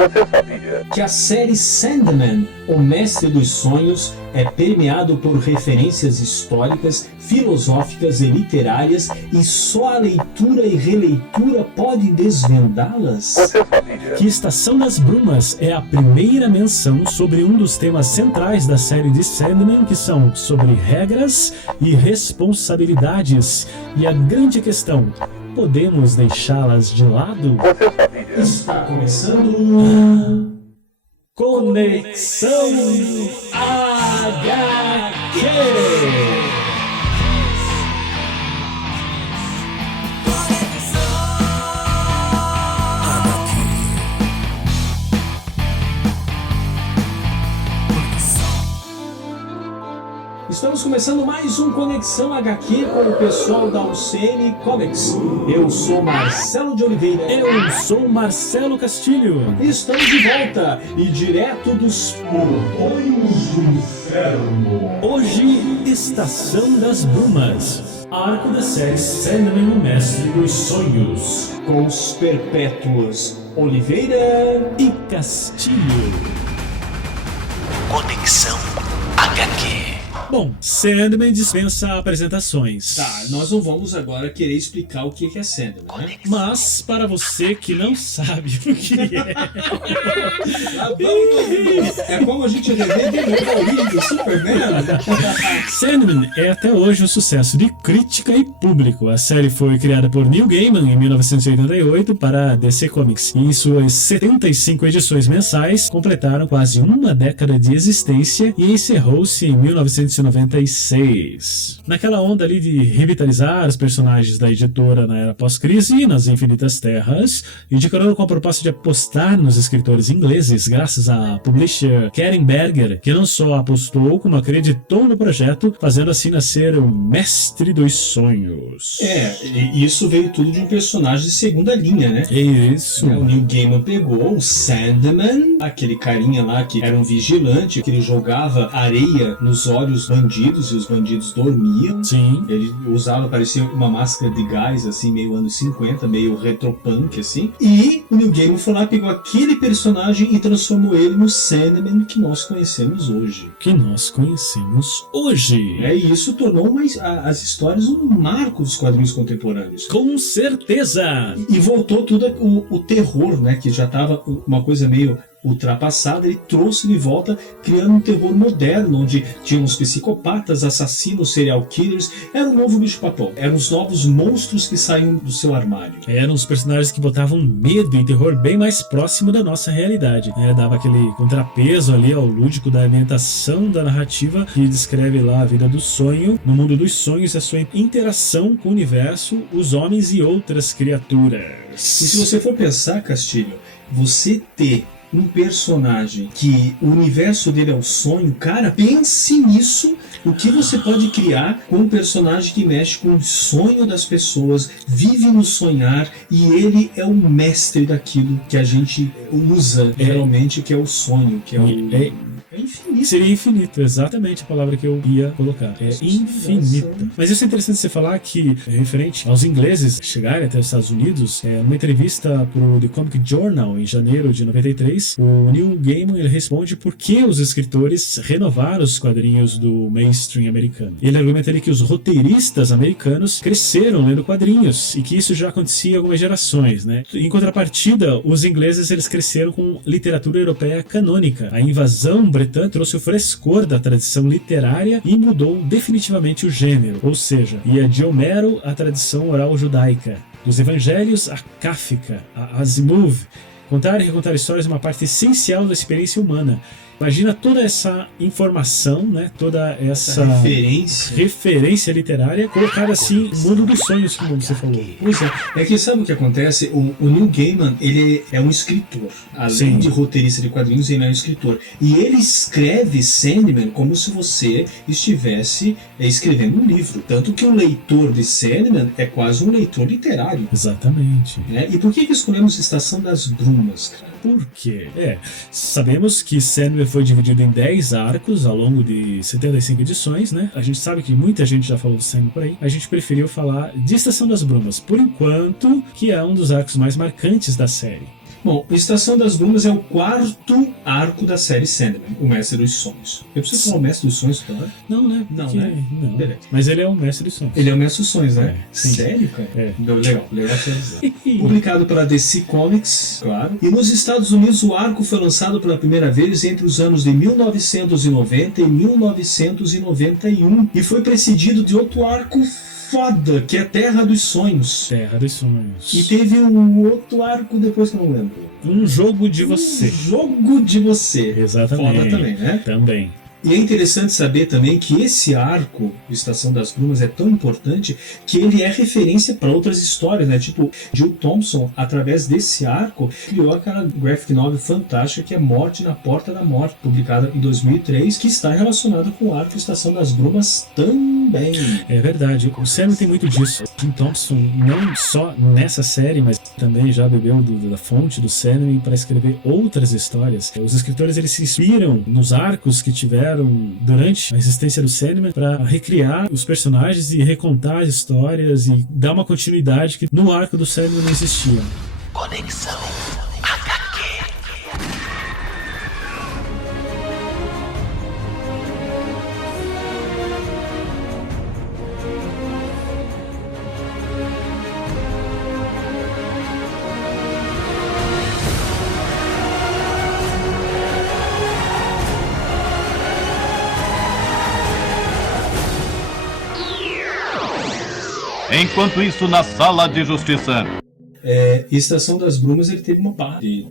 Você sabia que a série Sandman, O Mestre dos Sonhos, é permeado por referências históricas, filosóficas e literárias e só a leitura e releitura pode desvendá-las? Você sabia Que Estação das Brumas é a primeira menção sobre um dos temas centrais da série de Sandman, que são sobre regras e responsabilidades. E a grande questão, podemos deixá-las de lado? Você sabia Está começando Conexão HQ! Estamos começando mais um Conexão HQ com o pessoal da UCM Comics. Eu sou Marcelo de Oliveira. Eu sou Marcelo Castilho. Estamos de volta e direto dos portões do inferno. Hoje, Estação das Brumas. Arco da série Sandman, o Mestre dos Sonhos. Com os perpétuos Oliveira e Castilho. Conexão HQ. Bom, Sandman dispensa apresentações. Tá, nós não vamos agora querer explicar o que é Sandman, né? Mas, para você que não sabe o que é... É como a gente rever de novo a origem do Superman. Sandman é até hoje um sucesso de crítica e público. A série foi criada por Neil Gaiman em 1988 para a DC Comics. E em suas 75 edições mensais, completaram quase uma década de existência e encerrou-se em 1996. Naquela onda ali de revitalizar os personagens da editora na era pós-crise e nas Infinitas Terras, e de carona com a proposta de apostar nos escritores ingleses, graças à publisher Karen Berger, que não só apostou, como acreditou no projeto, fazendo assim nascer o Mestre dos Sonhos. E isso veio tudo de um personagem de segunda linha, né? Isso. O Neil Gaiman pegou o Sandman, aquele carinha lá que era um vigilante, que ele jogava areia nos olhos bandidos e os bandidos dormiam. Sim. Ele usava, parecia uma máscara de gás, assim, meio anos 50, meio retropunk, assim. E o Neil Gaiman foi lá, pegou aquele personagem e transformou ele no Sandman que nós conhecemos hoje. E isso tornou as histórias um marco dos quadrinhos contemporâneos. Com certeza! E voltou tudo o terror, né? Que já estava uma coisa meio ultrapassada, ele trouxe de volta, criando um terror moderno, onde tinham os psicopatas, assassinos, serial killers. Era um novo bicho-papão. Eram os novos monstros que saíam do seu armário. Eram os personagens que botavam medo e terror bem mais próximo da nossa realidade. Dava aquele contrapeso ali ao lúdico da ambientação da narrativa que descreve lá a vida do sonho, no mundo dos sonhos, a sua interação com o universo, os homens e outras criaturas. E se você for pensar, Castilho, você ter um personagem que o universo dele é o sonho, cara, pense nisso, o que você pode criar com um personagem que mexe com o sonho das pessoas, vive no sonhar, e ele é o mestre daquilo que a gente usa geralmente, que é o sonho, que é o... É infinito. Seria infinito, exatamente a palavra que eu ia colocar. É infinito. Mas isso é interessante você falar que, referente aos ingleses chegarem até os Estados Unidos, numa entrevista pro The Comic Journal, em janeiro de 93, o Neil Gaiman ele responde por que os escritores renovaram os quadrinhos do mainstream americano. Ele argumenta ali que os roteiristas americanos cresceram lendo quadrinhos e que isso já acontecia em algumas gerações, né? Em contrapartida, os ingleses eles cresceram com literatura europeia canônica. A invasão bretã trouxe o frescor da tradição literária e mudou definitivamente o gênero, ou seja, ia de Homero à tradição oral judaica, dos evangelhos à Kafka, a Asimov. Contar e recontar histórias é uma parte essencial da experiência humana. Imagina toda essa informação, né? Toda essa referência literária colocada assim no mundo dos sonhos, como você falou. Pois é que sabe o que acontece? O Neil Gaiman, ele é um escritor. Além de roteirista de quadrinhos, ele é um escritor. E ele escreve Sandman como se você estivesse escrevendo um livro. Tanto que o leitor de Sandman é quase um leitor literário. Exatamente. E por que escolhemos Estação das Brumas, cara? Por quê? Sabemos que Sandman foi dividido em 10 arcos ao longo de 75 edições, né? A gente sabe que muita gente já falou do Sandman por aí. A gente preferiu falar de Estação das Brumas, por enquanto, que é um dos arcos mais marcantes da série. Bom, Estação das Brumas é o quarto arco da série Sandman, o Mestre dos Sonhos. Eu preciso falar o Mestre dos Sonhos toda? Não, né? Não, Porque- né? Não. Beleza. Mas ele é o mestre dos sonhos. Ele é o Mestre dos Sonhos, né? Sim. Sério, cara? É. Legal te avisar. Publicado pela DC Comics, claro. E nos Estados Unidos o arco foi lançado pela primeira vez entre os anos de 1990 e 1991 e foi precedido de outro arco foda, que é Terra dos Sonhos. Terra dos Sonhos. E teve um outro arco depois que eu não lembro. Um jogo de você. Jogo de você. Exatamente. Foda também, né? Também. E é interessante saber também que esse arco, Estação das Brumas, é tão importante que ele é referência para outras histórias, né? Tipo, Jill Thompson, através desse arco, criou aquela graphic novel fantástica que é Morte na Porta da Morte, publicada em 2003, que está relacionada com o arco Estação das Brumas também. É verdade. O Sam tem muito disso. Jim Thompson, não só nessa série, mas também já bebeu da fonte do Sandman para escrever outras histórias. Os escritores eles se inspiram nos arcos que tiveram durante a existência do Sandman para recriar os personagens e recontar as histórias e dar uma continuidade que no arco do Sandman não existia. Conexão HQ. Enquanto isso, na sala de justiça. Estação das Brumas ele teve uma par de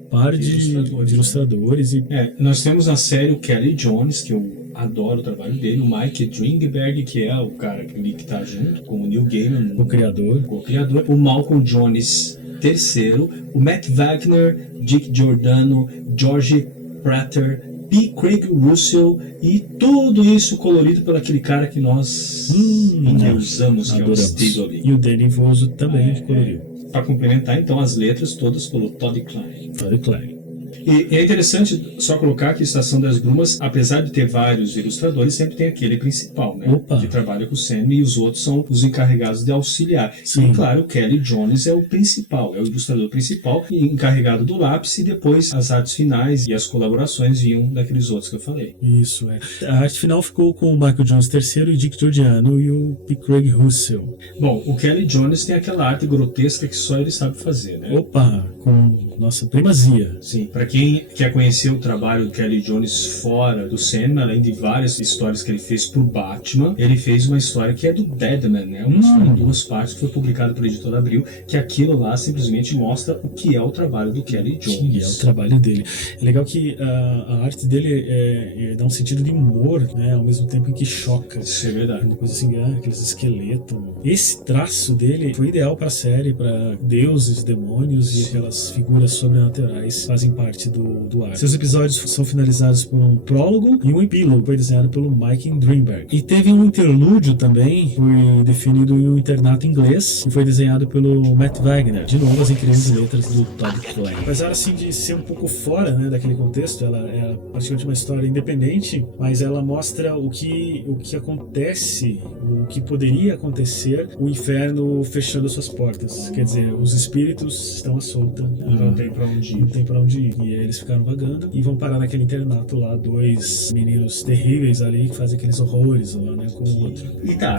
ilustradores e nós temos na série o Kelly Jones, que eu adoro o trabalho dele, o Mike Dringberg, que é o cara que está junto com o Neil Gaiman, o criador. co-criador, o Malcolm Jones terceiro, o Matt Wagner, Dick Giordano, George Prater, P. Craig Russell e tudo isso colorido por aquele cara que nós endeusamos, que é o Adoramos. Steve Lee. E o Danny Voso também coloriu. Para complementar, então, as letras todas pelo Todd Klein. Todd Klein. E é interessante só colocar que Estação das Brumas, apesar de ter vários ilustradores, sempre tem aquele principal, né? Opa. Que trabalha com o Sam e os outros são os encarregados de auxiliar. Sim. E claro, o Kelly Jones é o principal, é o ilustrador principal e encarregado do lápis, e depois as artes finais e as colaborações vinham daqueles outros que eu falei. Isso, é. A arte final ficou com o Michael Jones III, o Dick Giordano e o P. Craig Russell. Bom, o Kelly Jones tem aquela arte grotesca que só ele sabe fazer, né? Opa, com nossa primazia. Sim, para quem quer conhecer o trabalho do Kelly Jones fora do Sandman, além de várias histórias que ele fez pro Batman, ele fez uma história que é do Deadman, né? Uma história em 2 partes que foi publicada pela Editora Abril, que aquilo lá simplesmente mostra o que é o trabalho do Kelly Jones. Que é o trabalho dele. É legal que a arte dele dá um sentido de humor, né? Ao mesmo tempo em que choca. Isso é verdade. Uma coisa assim, aqueles esqueletos. Esse traço dele foi ideal para a série, para deuses, demônios e aquelas figuras sobrenaturais fazem parte do arco. Seus episódios são finalizados por um prólogo e um epílogo, foi desenhado pelo Mike Dringberg. E teve um interlúdio também, foi definido em um internato inglês, e foi desenhado pelo Matt Wagner. De novo, as incríveis letras do Todd Klein. Apesar assim de ser um pouco fora, né, daquele contexto, ela é praticamente uma história independente, mas ela mostra o que acontece, o que poderia acontecer, o inferno fechando suas portas. Quer dizer, os espíritos estão à solta. Não tem pra onde ir. Não tem pra onde ir. E aí eles ficaram vagando e vão parar naquele internato lá, 2 meninos terríveis ali que fazem aqueles horrores lá, né, com o outro.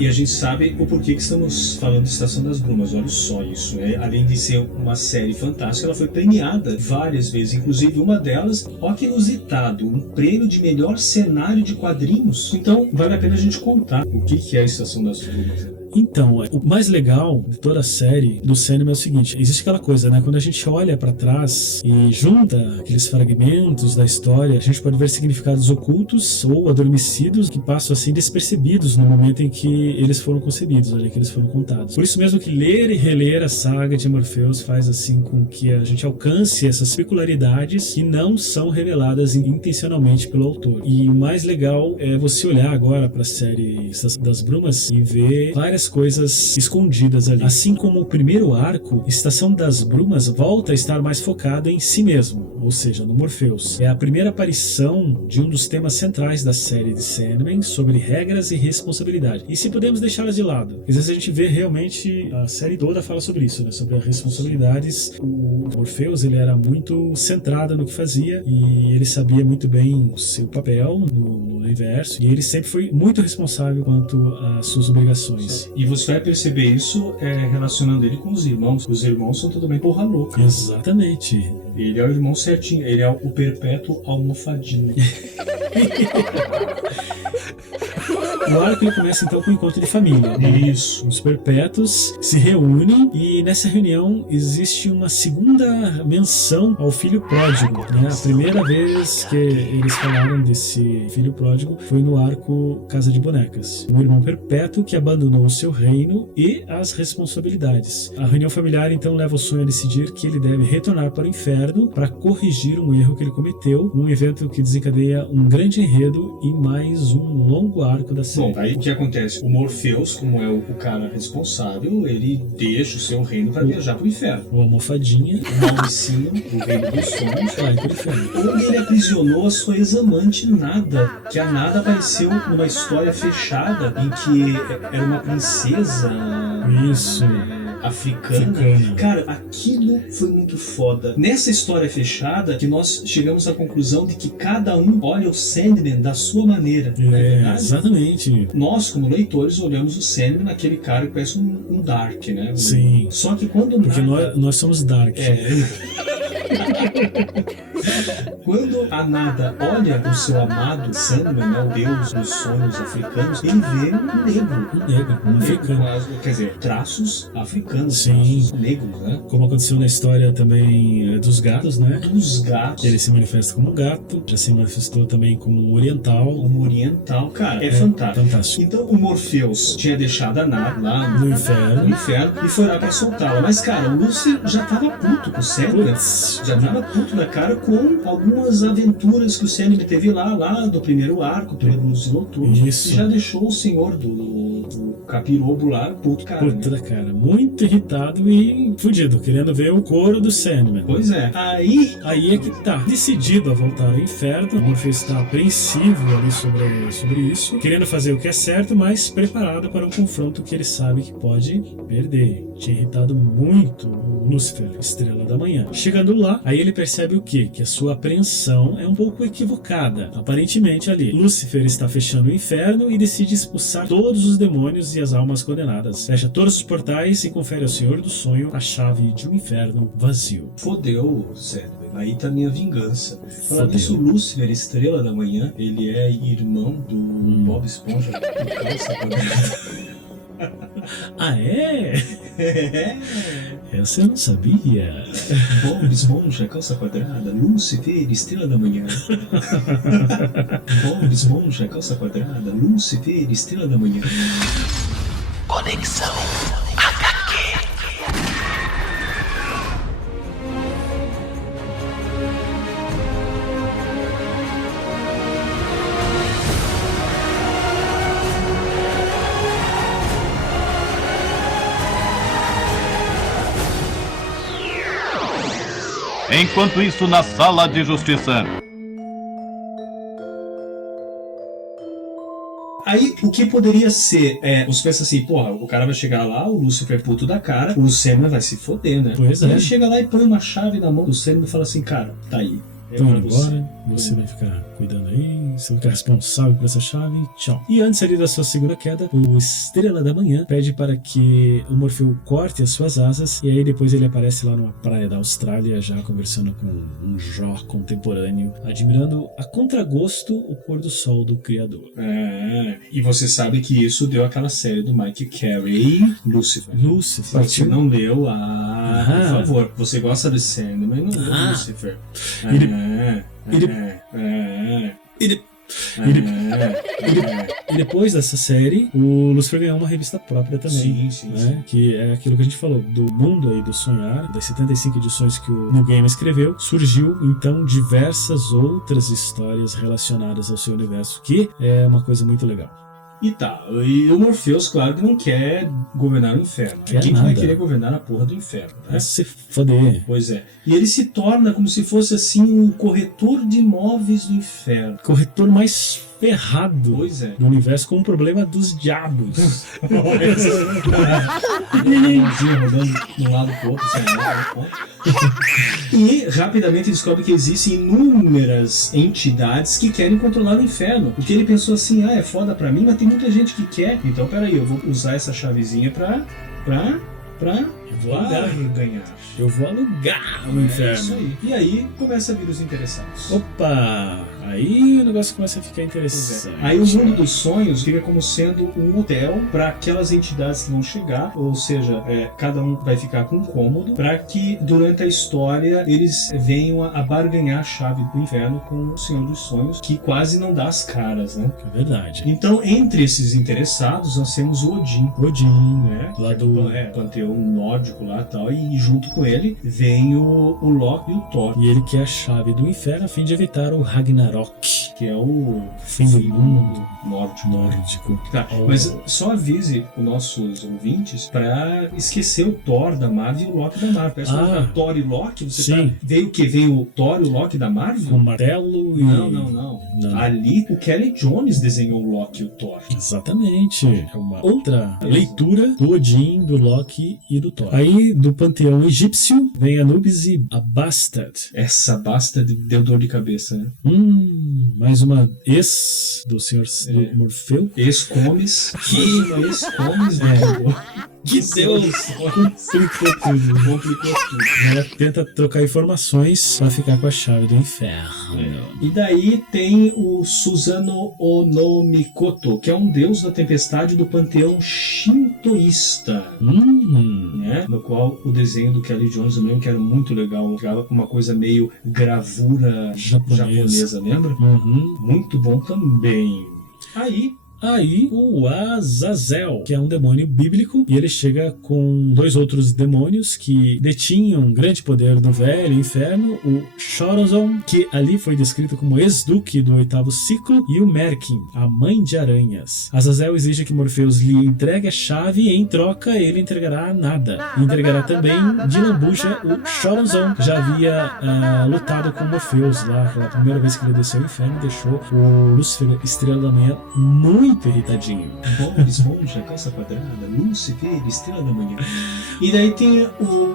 E a gente sabe o porquê que estamos falando de Estação das Brumas. Olha só isso, né? Além de ser uma série fantástica, ela foi premiada várias vezes. Inclusive uma delas, ó que inusitado, um prêmio de melhor cenário de quadrinhos. Então vale a pena a gente contar o que é a Estação das Brumas. Então, o mais legal de toda a série do Sandman é o seguinte: existe aquela coisa, né? Quando a gente olha pra trás e junta aqueles fragmentos da história, a gente pode ver significados ocultos ou adormecidos que passam assim despercebidos no momento em que eles foram concebidos, né? Que eles foram contados. Por isso mesmo que ler e reler a saga de Morpheus faz assim com que a gente alcance essas peculiaridades que não são reveladas intencionalmente pelo autor. E o mais legal é você olhar agora pra série das Brumas e ver várias várias coisas escondidas ali. Assim como o primeiro arco, Estação das Brumas volta a estar mais focada em si mesmo, ou seja, no Morpheus. É a primeira aparição de um dos temas centrais da série de Sandman sobre regras e responsabilidade. E se podemos deixá-las de lado? Às vezes a gente vê realmente, a série toda fala sobre isso, né? Sobre as responsabilidades. O Morpheus, ele era muito centrado no que fazia e ele sabia muito bem o seu papel no universo, e ele sempre foi muito responsável quanto às suas obrigações. E você vai perceber isso relacionando ele com os irmãos. Os irmãos são também porra louca. Exatamente. Ele é o irmão certinho, ele é o perpétuo almofadinho. O arco ele começa então com o encontro de família. Isso. Os perpétuos se reúnem e nessa reunião existe uma segunda menção ao filho pródigo, né? A primeira vez que eles falaram desse filho pródigo foi no arco Casa de Bonecas. Um irmão perpétuo que abandonou o seu reino e as responsabilidades. A reunião familiar então leva o sonho a decidir que ele deve retornar para o inferno para corrigir um erro que ele cometeu, um evento que desencadeia um grande enredo e mais um longo arco da série. Bom, aí o que acontece? O Morpheus, como é o cara responsável, ele deixa o seu reino para viajar pro inferno. O almofadinha, O Mauricinho, o reino dos sonhos, vai pro inferno. onde ele aprisionou a sua ex-amante Nada, que a Nada apareceu numa história fechada em que era uma princesa Isso. africana. Cara, aquilo foi muito foda. Nessa história fechada que nós chegamos à conclusão de que cada um olha o Sandman da sua maneira. Não é verdade? Exatamente. Nós, como leitores, olhamos o Sandman naquele cara que parece um Dark, né? Sim. Só que quando Porque nós somos Dark. Quando a Nada olha o seu amado Sandman, né, o deus dos sonhos africanos, ele vê um negro. Um negro, um africano. Quer dizer, traços africanos, Sim. traços negros, né? Como aconteceu na história também dos gatos, né? Dos gatos. Ele se manifesta como gato, já se manifestou também como um oriental. Um oriental, cara, é fantástico. Fantástico. Então o Morpheus tinha deixado a Nada lá No inferno. no inferno e foi lá pra soltá-la. Mas, cara, o Lúcio já tava puto com o Sandman. Putz. Já tava puto da cara com algumas aventuras que o Sandman teve lá do primeiro arco, pelo Luzes Noturnos. Isso. E já deixou o senhor do Capirobo lá puto, cara. Puta né? da cara. Muito irritado e fudido, querendo ver o couro do Sandman. Pois é. Aí é que tá decidido a voltar ao inferno. O Morpheus está apreensivo ali sobre isso, querendo fazer o que é certo, mas preparado para um confronto que ele sabe que pode perder. Tinha irritado muito o Lúcifer, Estrela da Manhã. Chegando lá, aí ele percebe o quê? Que a sua apreensão é um pouco equivocada. Aparentemente ali, Lúcifer está fechando o inferno e decide expulsar todos os demônios e as almas condenadas. Fecha todos os portais e confere ao Senhor do Sonho a chave de um inferno vazio. fodeu, Sandman. Aí tá a minha vingança. Falando Fodeu. nisso, o Lúcifer, Estrela da Manhã, ele é irmão do Bob Esponja, do Calça Quadrada. Ah, é? Essa eu não sabia. Bob Esponja, Calça Quadrada, Lúcifer, Estrela da Manhã. Bob Esponja, Calça Quadrada, Lúcifer, Estrela da Manhã. Conexão HQ. Enquanto isso, na Sala de Justiça. Aí, o que poderia ser? Você pensa assim, porra, o cara vai chegar lá, o Lúcifer puto da cara, o Sandman vai se foder, né? Pois é. Ele chega lá e põe uma chave na mão do Sandman e fala assim, cara, tá aí. Então pra você. agora, você vai ficar cuidando aí, você vai ficar responsável por essa chave, tchau. E antes ali da sua segunda queda, o Estrela da Manhã pede para que o Morfeu corte as suas asas, e aí depois ele aparece lá numa praia da Austrália, já conversando com um Jó contemporâneo, admirando a contragosto o pôr do sol do Criador. E você sabe que isso deu aquela série do Mike Carey, Lucifer. Lúcifer. Se você não leu, por favor, você gosta de Sandman, mas não leu Lucifer. E depois dessa série, o Lúcifer ganhou uma revista própria também. Sim. Que é aquilo que a gente falou, do mundo aí do sonhar, das 75 edições que o Neil Gaiman escreveu, surgiu então diversas outras histórias relacionadas ao seu universo, que é uma coisa muito legal. E tá, e o Morpheus, claro que não quer governar o inferno. Quer Quem que vai nada. querer governar a porra do inferno, né? Vai se foder. Pois é. E ele se torna como se fosse assim um corretor de imóveis do inferno. Corretor mais ferrado Pois é. do universo com o problema dos diabos. Mãozinha rodando de um lado pro outro, assim, e rapidamente descobre que existem inúmeras entidades que querem controlar o inferno. Porque ele pensou assim, é foda pra mim, mas tem muita gente que quer. Então peraí, eu vou usar essa chavezinha pra vou alugar. ganhar. Eu vou alugar o É isso inferno. aí. E aí começa a vir os interessados. Opa! Aí o negócio começa a ficar Pois interessante. é. Aí o mundo dos sonhos fica como sendo um hotel para aquelas entidades que vão chegar, ou seja, cada um vai ficar com um cômodo, para que durante a história eles venham a barganhar a chave do inferno com o Senhor dos Sonhos, que quase não dá as caras, né? É verdade. Então, entre esses interessados, nós temos o Odin. Odin, Né? lá Que do... é o panteão nórdico lá e tal, e junto com ele vem o Loki e o Thor, E ele quer a chave do inferno a fim de evitar o Ragnarok, que é o fim do mundo nórdico. nórdico. Tá, Oh. mas só avise os nossos ouvintes pra esquecer o Thor da Marvel e o Loki da Marvel. Parece que Thor e Loki, você sim. tá... Veio o quê? Veio o Thor e o Loki da Marvel? Com martelo e... Não. Não. Ali o Kelly Jones desenhou o Loki e o Thor. Exatamente. É uma outra leitura do Odin, do Loki e do Thor. Aí, do panteão egípcio, vem Anubis e Abastad. Essa basta deu dor de cabeça, né? Mais uma ex do senhor do Morfeu. Ex-comes. Ex-comes, né? Que Deus! Complicou tudo. Complicou tudo. Ela tenta trocar informações pra ficar com a chave do inferno. E daí tem o Susano Onomikoto, que é um deus da tempestade do panteão shintoísta. Né? No qual o desenho do Kelly Jones eu lembro que era muito legal, ficava com uma coisa meio gravura japonesa, lembra? Muito bom também. Aí, o Azazel, que é um demônio bíblico, e ele chega com dois outros demônios que detinham grande poder do velho inferno, o Choronzon, que ali foi descrito como ex-duque do 8º ciclo, e o Merkin, a mãe de aranhas. Azazel exige que Morpheus lhe entregue a chave e, em troca, ele entregará nada. E entregará também de lambuja o Choronzon, que já havia lutado com Morpheus lá, aquela primeira vez que ele desceu ao inferno, deixou o Lúcifer, estrela da manhã, muito irritadinho. Bob Esponja, calça quadrada, Lúcifer, estrela da manhã. E daí tem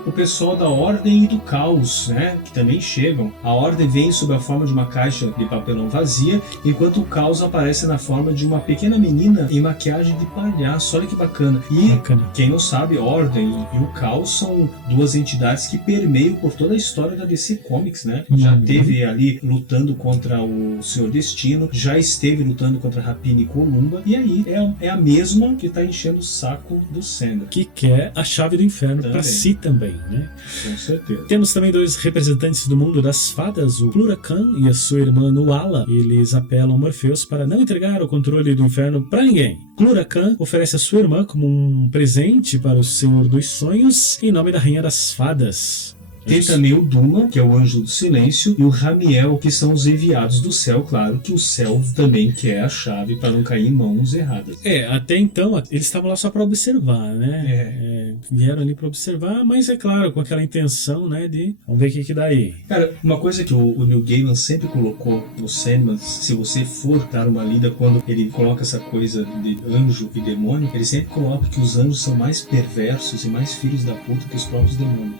o pessoal da Ordem e do Caos, né? Que também chegam. A Ordem vem sob a forma de uma caixa de papelão vazia, enquanto o Caos aparece na forma de uma pequena menina em maquiagem de palhaço. Olha que bacana. E Bacana. quem não sabe, Ordem e o Caos são duas entidades que permeiam por toda a história da DC Comics, né? Já teve ali lutando contra o Senhor Destino, já esteve lutando contra Rapina e Columba, e aí é a mesma que tá enchendo o saco do Sandra. Que quer a chave do inferno Também. para si também, né? Com certeza. Temos também dois representantes do mundo das fadas, o Plurakan e a sua irmã Nuala. Eles apelam a Morpheus para não entregar o controle do inferno para ninguém. Plurakan oferece a sua irmã como um presente para o Senhor dos Sonhos em nome da Rainha das Fadas. Tem também o Duma, que é o anjo do silêncio, e o Ramiel, que são os enviados do céu. Claro que o céu também quer a chave para não cair em mãos erradas. Até então eles estavam lá só para observar, né? Vieram ali para observar, mas é claro, com aquela intenção, né, de vamos ver o que dá aí. Cara, uma coisa que o Neil Gaiman sempre colocou no Sandman, se você for dar uma lida, quando ele coloca essa coisa de anjo e demônio, ele sempre coloca que os anjos são mais perversos e mais filhos da puta que os próprios demônios.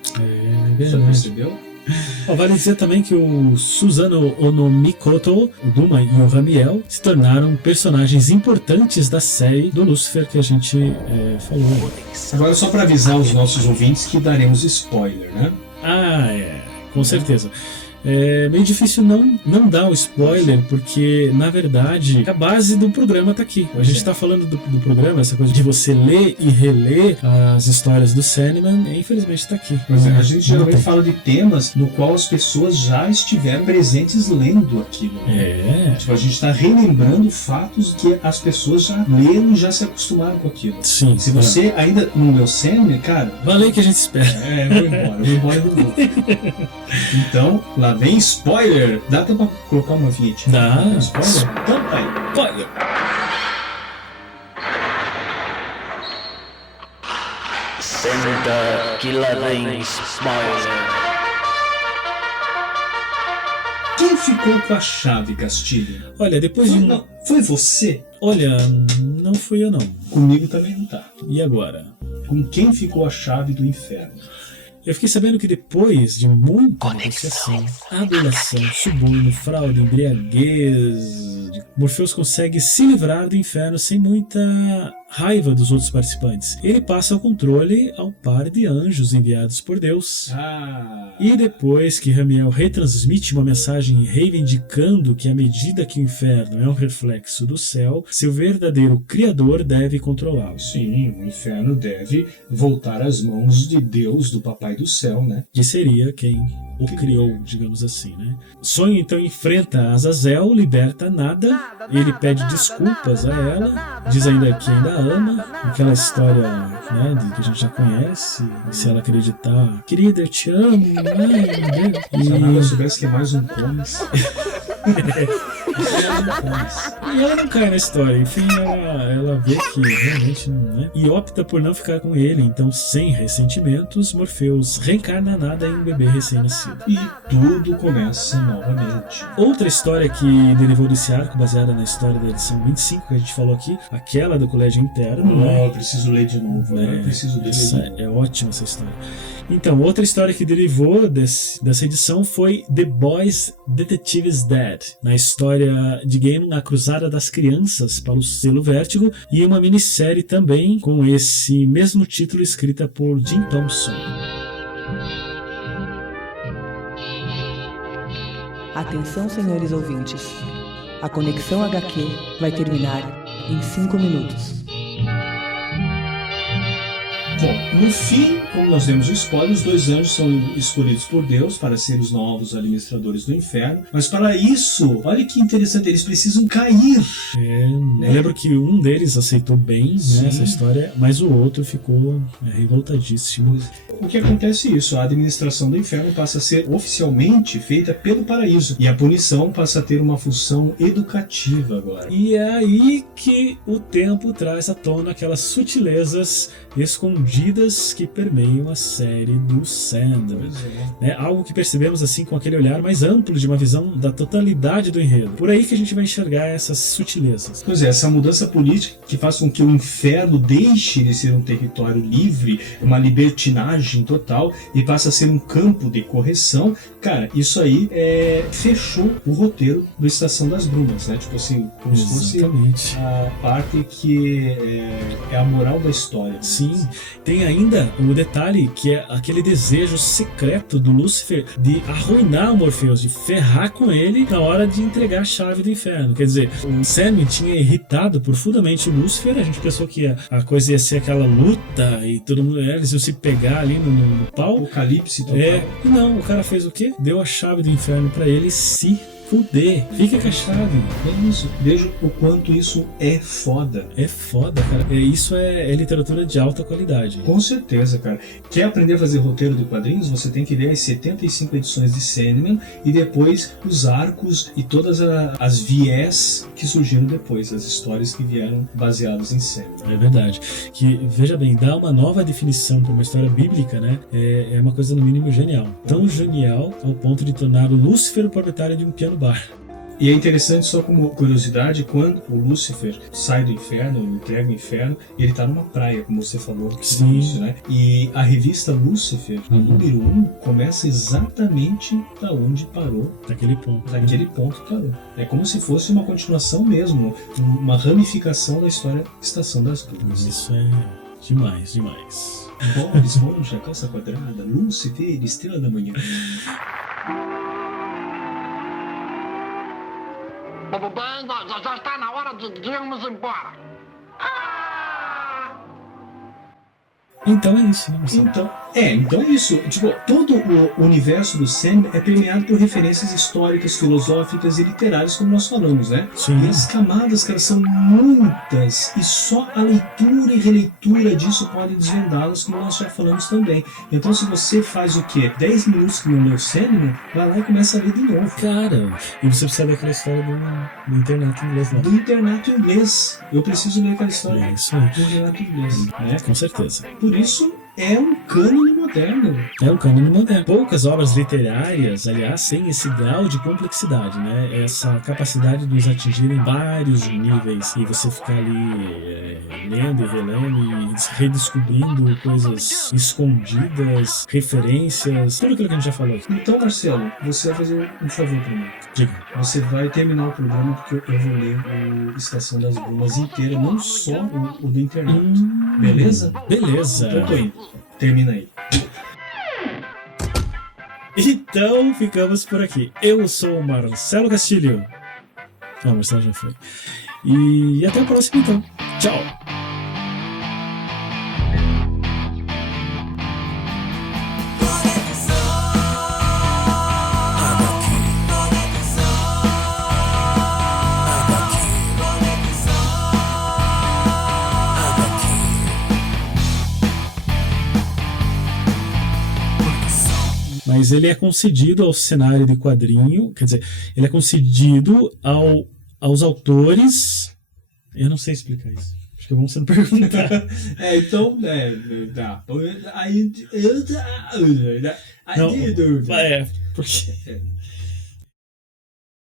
É Já percebeu? Vale dizer também que o Susano Onomikoto, o Duma e o Ramiel se tornaram personagens importantes da série do Lúcifer que a gente falou. Agora, só para avisar os nossos ouvintes que daremos spoiler, né? Com certeza. É meio difícil não dar o spoiler, porque, na verdade, a base do programa tá aqui. A gente tá falando do programa, essa coisa de você ler e reler as histórias do Sandman, e infelizmente tá aqui. Pois é, a gente geralmente fala de temas no qual as pessoas já estiveram presentes lendo aquilo. Tipo, a gente tá relembrando fatos que as pessoas já leram e já se acostumaram com aquilo. Sim. Se você ainda não leu Sandman, cara... Valeu que a gente espera. Eu vou embora do novo. Então, lá vem spoiler. Dá até pra colocar uma vinheta? Dá. Spoiler? Então, aí. Spoiler. Santa Killadin Spoiler. Quem ficou com a chave, Castilho? Olha, depois de Não, foi você? Olha, não fui eu não. Comigo também não tá. E agora? Com quem ficou a chave do inferno? Eu fiquei sabendo que depois de muita negociação, adulação, suborno, fraude, embriaguez, Morpheus consegue se livrar do inferno sem muita raiva dos outros participantes. Ele passa o controle ao par de anjos enviados por Deus. E depois que Ramiel retransmite uma mensagem reivindicando que à medida que o inferno é um reflexo do céu, seu verdadeiro criador deve controlá-lo. Sim, o inferno deve voltar às mãos de Deus, do Papai do Céu, né? Que seria quem o criou, digamos assim, né? Sonho então enfrenta Azazel, liberta Nada, ele pede desculpas a ela, diz ainda que ainda ama, aquela história, né, que a gente já conhece, se ela acreditar, querida, eu te amo, ai, Se a Nada soubesse que é mais um comes. E ela não cai na história, enfim, ela vê que realmente não é, e opta por não ficar com ele, então sem ressentimentos, Morpheus reencarna Nada em um bebê recém-nascido. E tudo começa novamente. Outra história que derivou desse arco, baseada na história da edição 25 que a gente falou aqui, aquela do colégio interno, né? Eu preciso ler de novo, né? Eu preciso ler de novo. É ótima essa história. Então, outra história que derivou dessa edição foi The Boys Detectives Dead, na história de game A Cruzada das Crianças para o selo Vértigo, e uma minissérie também com esse mesmo título escrita por Jim Thompson. Atenção, senhores ouvintes. A Conexão HQ vai terminar em 5 minutos. Bom, no fim, como nós demos o spoiler, os dois anjos são escolhidos por Deus para ser os novos administradores do inferno, mas para isso, olha que interessante, eles precisam cair. Eu lembro que um deles aceitou bem, né, essa história, mas o outro ficou revoltadíssimo. O que acontece é isso, a administração do inferno passa a ser oficialmente feita pelo paraíso, e a punição passa a ter uma função educativa agora. E é aí que o tempo traz à tona aquelas sutilezas escondidas que permeiam a série do Sandman. Algo que percebemos assim com aquele olhar mais amplo de uma visão da totalidade do enredo. Por aí que a gente vai enxergar essas sutilezas. Pois é, essa mudança política que faz com que o inferno deixe de ser um território livre, uma libertinagem total, e passa a ser um campo de correção. Cara, isso aí fechou o roteiro do Estação das Brumas, né? Tipo assim, como se fosse a parte que é a moral da história. Sim, tem ainda o detalhe que é aquele desejo secreto do Lúcifer de arruinar o Morpheus, de ferrar com ele na hora de entregar a chave do inferno. Quer dizer, o Sandman tinha irritado profundamente o Lúcifer, a gente pensou que a coisa ia ser aquela luta e todo mundo, eles iam se pegar ali no pau. Apocalipse total. E não, o cara fez o quê? Deu a chave do inferno pra ele se fuder. Fica com a chave. É isso. Veja o quanto isso é foda. É foda, cara. Isso é literatura de alta qualidade. Com certeza, cara. Quer aprender a fazer roteiro de quadrinhos? Você tem que ler as 75 edições de Sandman e depois os arcos e todas as viés que surgiram depois, as histórias que vieram baseadas em Sandman. É verdade. Que, veja bem, dá uma nova definição para uma história bíblica, né? É uma coisa no mínimo genial. Tão genial ao ponto de tornar o Lúcifer o proprietário de um piano bar. E é interessante, só como curiosidade, quando o Lúcifer sai do inferno, entrega o inferno, ele está numa praia, como você falou. Sim. Isso, né? E a revista Lúcifer, a número 1, começa exatamente da onde parou. Daquele ponto. Daquele ponto parou. É como se fosse uma continuação mesmo, uma ramificação da história Estação das Brumas. Isso é demais, demais. Bob Esponja, Calça Quadrada, Lúcifer, Estrela da Manhã. Já está na hora de irmos embora. Então é isso, né, Marcelo? Então é isso. Tipo, todo o universo do Sandman é permeado por referências históricas, filosóficas e literárias, como nós falamos, né? Sim. E as camadas, cara, são muitas. E só a leitura e releitura disso pode desvendá-las, como nós já falamos também. Então, se você faz o quê? 10 minutos que não leu Sandman, vai lá e começa a ler de novo. Cara, e você precisa ler aquela história do internato inglês lá. Do internato inglês. Eu preciso ler aquela história É isso aí. do internato inglês, né? Com certeza. Por isso, é um cânone moderno. É um cânone moderno. Poucas obras literárias, aliás, têm esse grau de complexidade, né? Essa capacidade de nos atingir em vários níveis e você ficar ali lendo e relendo e redescobrindo coisas escondidas, referências, tudo aquilo que a gente já falou. Então, Marcelo, você vai fazer um favor pra mim. Diga. Você vai terminar o programa porque eu vou ler o Estação das Brumas inteiro, não só o do internato. Beleza? Beleza. Então tô indo. Termina aí. Então ficamos por aqui. Eu sou o Marcelo Castilho. Não, o Marcelo já foi. E até a próxima então. Tchau. Mas ele é concedido ao cenário de quadrinho, quer dizer, ele é concedido aos autores. Eu não sei explicar isso. Acho que é bom você não perguntar. Então, tá. Aí, Não, porque